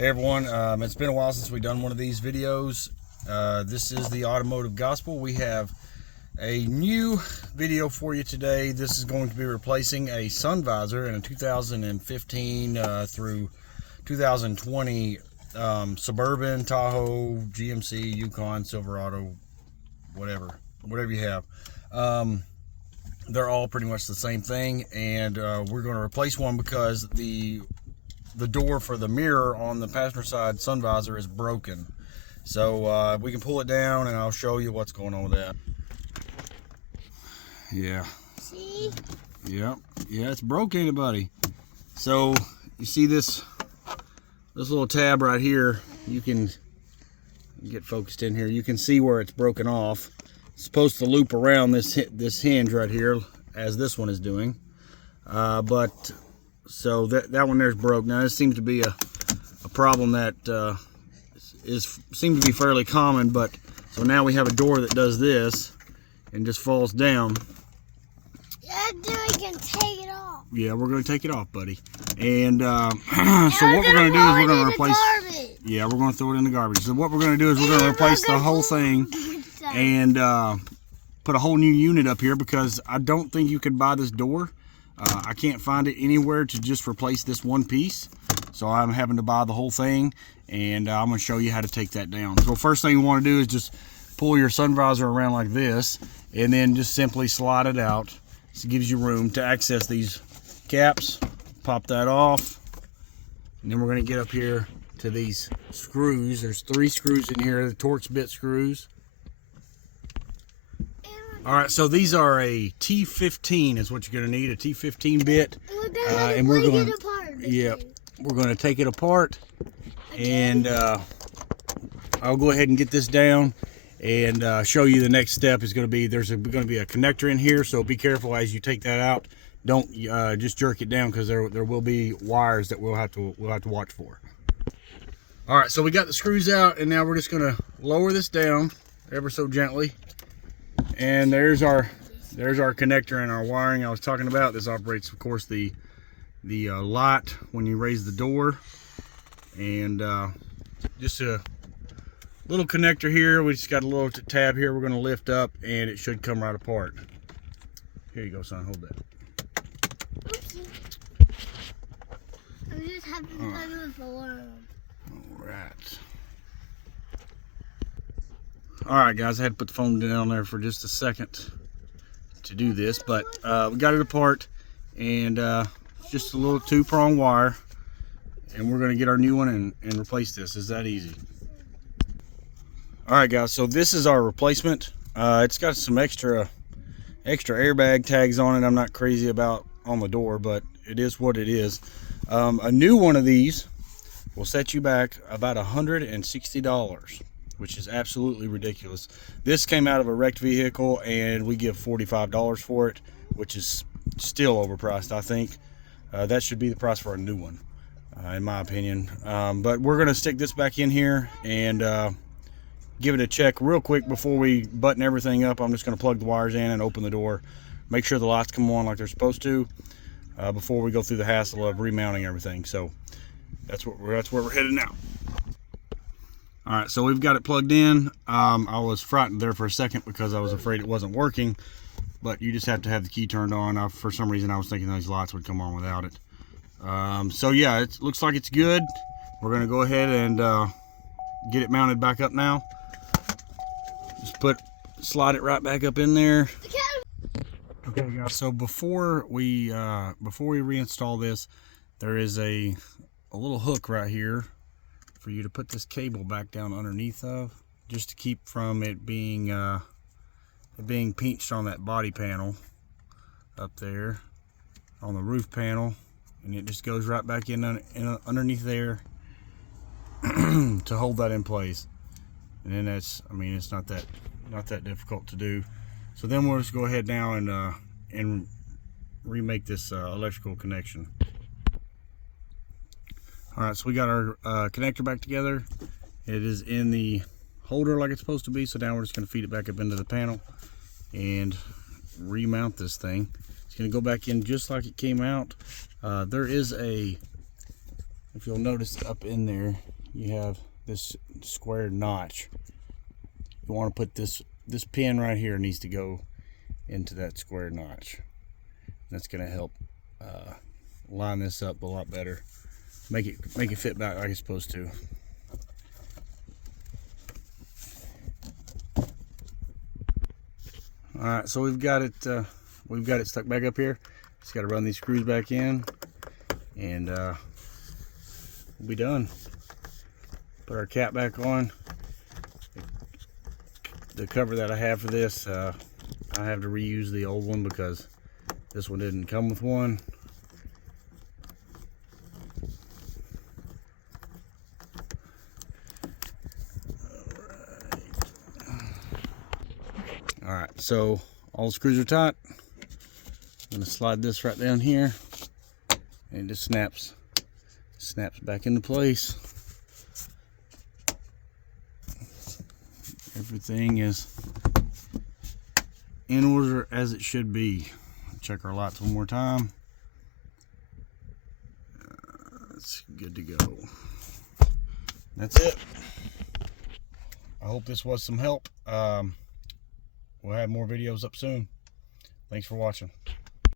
Hey everyone, it's been a while since we've done one of these videos. This is the Automotive Gospel. We have a new video for you today. This is going to be replacing a sun visor in a 2015 through 2020 Suburban, Tahoe, GMC, Yukon, Silverado, whatever you have. They're all pretty much the same thing, and we're going to replace one because the door for the mirror on the passenger side sun visor is broken. So we can pull it down and I'll show you what's going on with that. Yeah. See? Yeah, it's broke, ain't it, buddy? So you see this little tab right here. You can get focused in here. You can see where it's broken off. It's supposed to loop around this hinge right here, as this one is doing. So that one there's broke. Now this seems to be a problem that seems to be fairly common, but so now we have a door that does this and just falls down. Yeah, then we can take it off. Yeah, we're going to take it off, buddy. And so what we're going to do is we're going to replace. Yeah, we're going to throw it in the garbage. So what we're going to do is we're going to replace the whole thing and put a whole new unit up here, because I don't think you could buy this door. I can't find it anywhere to just replace this one piece, so I'm having to buy the whole thing, and I'm going to show you how to take that down. So first thing you want to do is just pull your sun visor around like this, and then just simply slide it out. This gives you room to access these caps. Pop that off, and then we're going to get up here to these screws. There's 3 screws in here, the Torx bit screws. Alright, so these are a T15 is what you're going to need, a T15 bit. And we're going to take it apart, and I'll go ahead and get this down and show you the next step is going to be, there's going to be a connector in here, so be careful as you take that out. Don't just jerk it down, because there will be wires that we'll have to watch for. Alright, so we got the screws out, and now we're just going to lower this down ever so gently. And there's our connector and our wiring I was talking about. This operates, of course, the light when you raise the door, and just a little connector here. We just got a little tab here we're going to lift up, and it should come right apart. Here you go, son. Hold that. Okay. I'm just having fun with the worm. All right. Alright guys, I had to put the phone down there for just a second to do this, but we got it apart, and it's just a little 2-prong wire, and we're going to get our new one and replace this. It's that easy. Alright guys, so this is our replacement. It's got some extra airbag tags on it. I'm not crazy about on the door, but it is what it is. A new one of these will set you back about $160. Which is absolutely ridiculous. This came out of a wrecked vehicle, and we give $45 for it, which is still overpriced, I think. That should be the price for a new one, in my opinion. But we're going to stick this back in here and give it a check real quick before we button everything up. I'm just going to plug the wires in and open the door. Make sure the lights come on like they're supposed to before we go through the hassle of remounting everything. So that's where we're headed now. Alright, so we've got it plugged in. I was frightened there for a second because I was afraid it wasn't working, but you just have to have the key turned on. For some reason I was thinking those lights would come on without it. So yeah, it looks like it's good. We're going to go ahead and get it mounted back up now. Just slide it right back up in there. Okay guys, so before we reinstall this, there is a little hook right here for you to put this cable back down underneath of, just to keep from it being pinched on that body panel up there on the roof panel, and it just goes right back in underneath there to hold that in place. And then it's not that difficult to do. So then we'll just go ahead now and remake this electrical connection. Alright, so we got our connector back together. It is in the holder like it's supposed to be, so now we're just going to feed it back up into the panel and remount this thing. It's going to go back in just like it came out. There is a if you'll notice up in there, you have this square notch. You want to put this pin right here needs to go into that square notch. That's going to help line this up a lot better. Make it fit back like it's supposed to. All right, so we've got it stuck back up here. Just got to run these screws back in, and we'll be done. Put our cap back on. The cover that I have for this, I have to reuse the old one because this one didn't come with one. All right, so all the screws are tight. I'm gonna slide this right down here, and it just snaps back into place. Everything is in order as it should be. Check our lights one more time. It's good to go. That's it. I hope this was some help. We'll have more videos up soon. Thanks for watching.